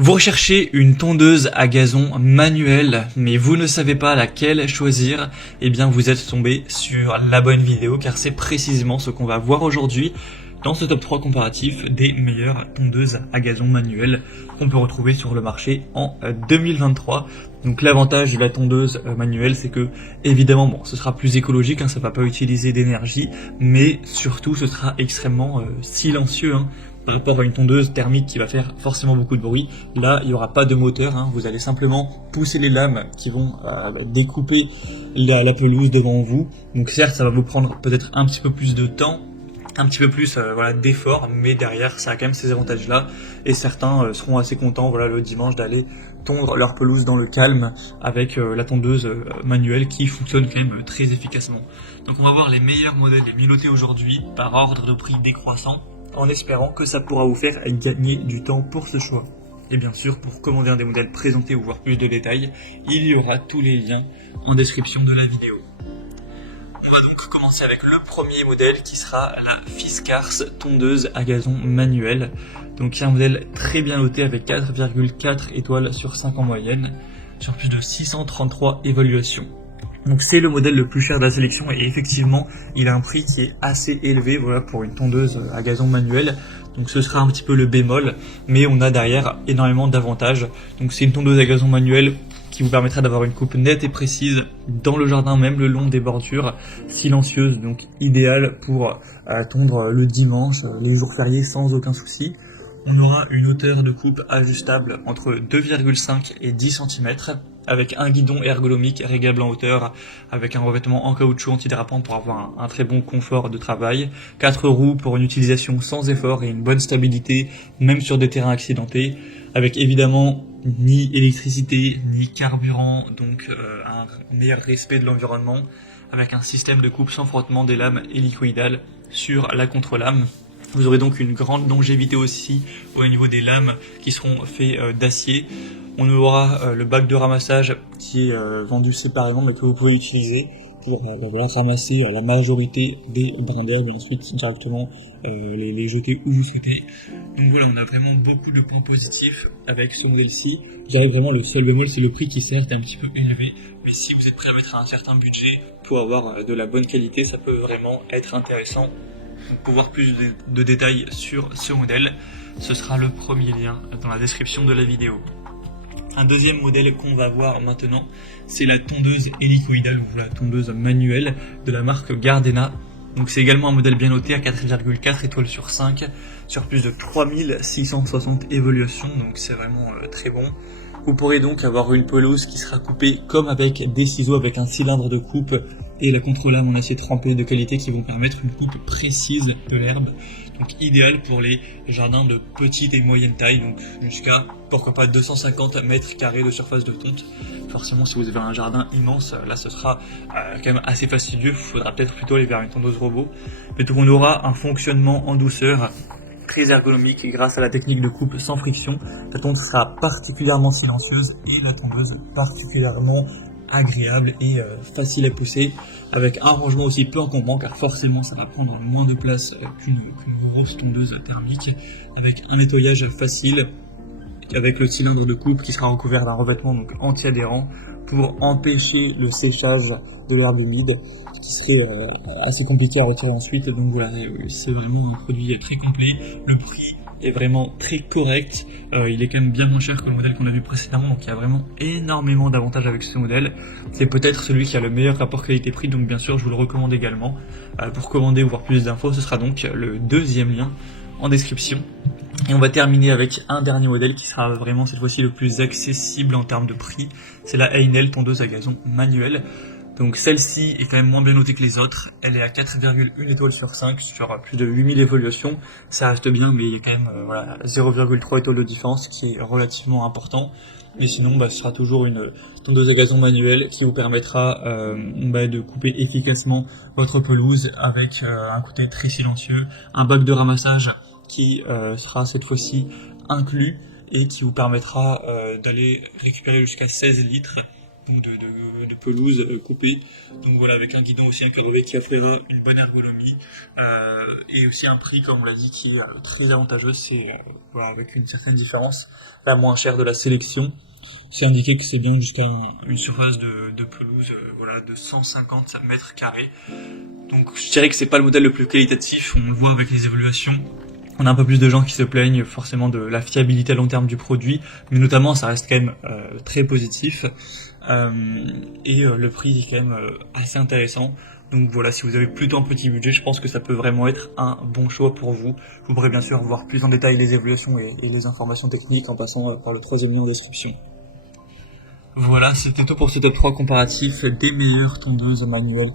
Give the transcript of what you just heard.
Vous recherchez une tondeuse à gazon manuelle, mais vous ne savez pas laquelle choisir, eh bien vous êtes tombé sur la bonne vidéo car c'est précisément ce qu'on va voir aujourd'hui dans ce top 3 comparatif des meilleures tondeuses à gazon manuelles qu'on peut retrouver sur le marché en 2023. Donc l'avantage de la tondeuse manuelle, c'est que évidemment ce sera plus écologique, ça va pas utiliser d'énergie, mais surtout ce sera extrêmement silencieux. Par rapport à une tondeuse thermique qui va faire forcément beaucoup de bruit, là il n'y aura pas de moteur, vous allez simplement pousser les lames qui vont découper la pelouse devant vous. Donc certes ça va vous prendre peut-être un petit peu plus de temps, un petit peu plus d'effort, mais derrière ça a quand même ces avantages là, et certains seront assez contents le dimanche d'aller tondre leur pelouse dans le calme avec la tondeuse manuelle qui fonctionne quand même très efficacement. Donc on va voir les meilleurs modèles des Milotet aujourd'hui par ordre de prix décroissant, en espérant que ça pourra vous faire gagner du temps pour ce choix. Et bien sûr, pour commander un des modèles présentés ou voir plus de détails, il y aura tous les liens en description de la vidéo. On va donc commencer avec le premier modèle qui sera la Fiskars tondeuse à gazon manuelle. Donc c'est un modèle très bien noté avec 4,4 étoiles sur 5 en moyenne, sur plus de 633 évaluations. Donc c'est le modèle le plus cher de la sélection et effectivement il a un prix qui est assez élevé pour une tondeuse à gazon manuelle. Donc ce sera un petit peu le bémol, mais on a derrière énormément d'avantages. Donc c'est une tondeuse à gazon manuelle qui vous permettra d'avoir une coupe nette et précise dans le jardin, même le long des bordures, silencieuse, donc idéale pour tondre le dimanche, les jours fériés sans aucun souci. On aura une hauteur de coupe ajustable entre 2,5 et 10 cm, avec un guidon ergonomique réglable en hauteur, avec un revêtement en caoutchouc antidérapant pour avoir un très bon confort de travail, 4 roues pour une utilisation sans effort et une bonne stabilité, même sur des terrains accidentés, avec évidemment ni électricité, ni carburant, donc un meilleur respect de l'environnement, avec un système de coupe sans frottement des lames hélicoïdales sur la contre-lame. Vous aurez donc une grande longévité aussi au niveau des lames qui seront faits d'acier. On aura le bac de ramassage qui est vendu séparément mais que vous pouvez utiliser pour ramasser la majorité des brins d'herbe et ensuite directement les jeter où vous souhaitez. Donc voilà, on a vraiment beaucoup de points positifs avec ce modèle-ci. J'avais vraiment le seul bémol, c'est le prix qui certes est un petit peu élevé, mais si vous êtes prêt à mettre un certain budget pour avoir de la bonne qualité, ça peut vraiment être intéressant. Donc pour voir plus de détails sur ce modèle, ce sera le premier lien dans la description de la vidéo. Un deuxième modèle qu'on va voir maintenant, c'est la tondeuse hélicoïdale ou la tondeuse manuelle de la marque Gardena. Donc c'est également un modèle bien noté à 4,4 étoiles sur 5, sur plus de 3660 évaluations, donc c'est vraiment très bon. Vous pourrez donc avoir une pelouse qui sera coupée comme avec des ciseaux avec un cylindre de coupe et la contre-lame en acier trempé de qualité qui vont permettre une coupe précise de l'herbe. Donc idéal pour les jardins de petite et moyenne taille, donc jusqu'à pourquoi pas 250 mètres carrés de surface de tonte. Forcément si vous avez un jardin immense, là ce sera quand même assez fastidieux, il faudra peut-être plutôt aller vers une tondeuse robot. Mais donc on aura un fonctionnement en douceur très ergonomique et grâce à la technique de coupe sans friction, la tondeuse sera particulièrement silencieuse et la tondeuse particulièrement agréable et facile à pousser, avec un rangement aussi peu encombrant car forcément ça va prendre moins de place qu'une grosse tondeuse thermique, avec un nettoyage facile, avec le cylindre de coupe qui sera recouvert d'un revêtement donc anti-adhérent pour empêcher le séchage de l'herbe humide qui serait assez compliqué à retirer ensuite. Donc voilà, c'est vraiment un produit très complet, le prix est vraiment très correct, il est quand même bien moins cher que le modèle qu'on a vu précédemment, donc il y a vraiment énormément d'avantages avec ce modèle. C'est peut-être celui qui a le meilleur rapport qualité-prix, donc bien sûr je vous le recommande également. Pour commander ou voir plus d'infos, ce sera donc le deuxième lien en description. Et on va terminer avec un dernier modèle qui sera vraiment cette fois-ci le plus accessible en termes de prix, c'est la Heinel tondeuse à gazon manuelle. Donc celle-ci est quand même moins bien notée que les autres, elle est à 4,1 étoiles sur 5 sur plus de 8000 évaluations, ça reste bien mais il y a quand même 0,3 étoiles de différence qui est relativement important. Mais sinon ce sera toujours une tondeuse à gazon manuelle qui vous permettra de couper efficacement votre pelouse avec un côté très silencieux, un bac de ramassage qui sera cette fois-ci inclus et qui vous permettra d'aller récupérer jusqu'à 16 litres donc de pelouse coupée. Donc voilà, avec un guidon aussi incurvé qui offrira une bonne ergonomie et aussi un prix, comme on l'a dit, qui est très avantageux. C'est voilà, avec une certaine différence, la moins chère de la sélection. C'est indiqué que c'est bien jusqu'à une surface de pelouse voilà, de 150 mètres carrés. Donc je dirais que c'est pas le modèle le plus qualitatif, on le voit avec les évaluations. On a un peu plus de gens qui se plaignent forcément de la fiabilité à long terme du produit, mais notamment ça reste quand même très positif. Et le prix est quand même assez intéressant. Donc voilà, si vous avez plutôt un petit budget, je pense que ça peut vraiment être un bon choix pour vous. Vous pourrez bien sûr voir plus en détail les évaluations et les informations techniques en passant par le troisième lien en description. Voilà, c'était tout pour ce top 3 comparatif des meilleures tondeuses manuelles.